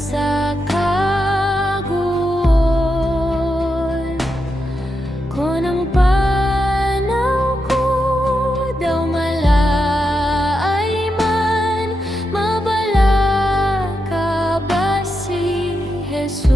sa kagul ko ng panaw ko daw malaay man, mabala ka ba si Jesus?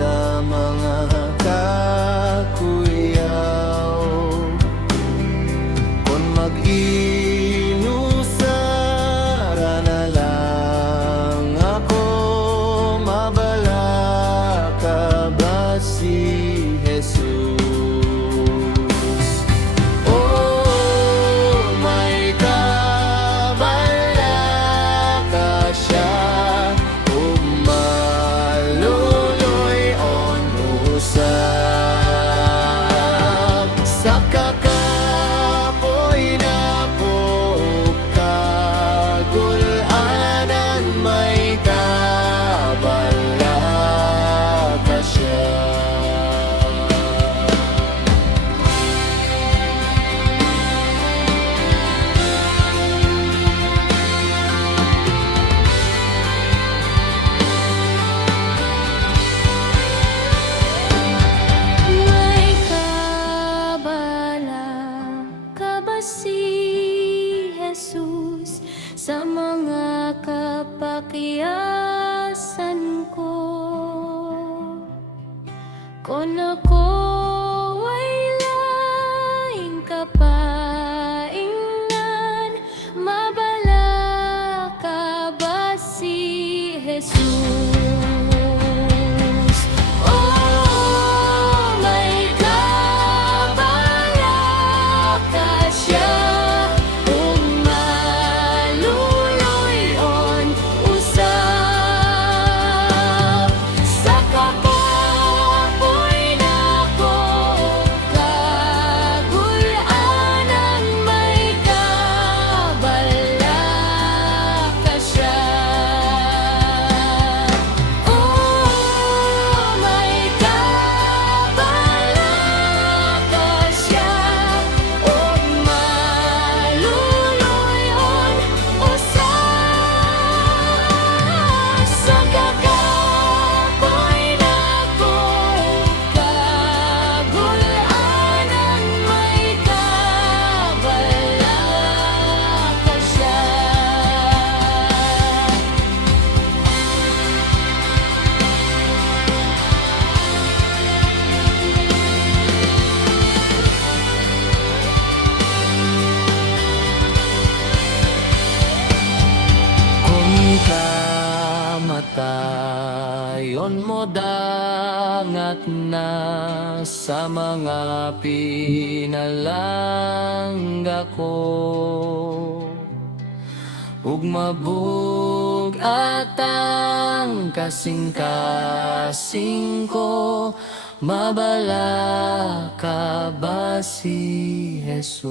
Sa mga kakuyaw, kung mag-inusara na lang ako, mabala ka ba si Jesus? Oh, may kabala ka siya, sa kakapoy na po kagulanan, may kabala ka siya. Si Jesus sa mga kapakiyasan ko, kung ako ay laing kapaingnan, mabala ka ba si Jesus? Kamatayon mo dangat na sa mga pinalangga ko, ug mabug at ang kasing-kasing ko, mabala ka ba si Jesus?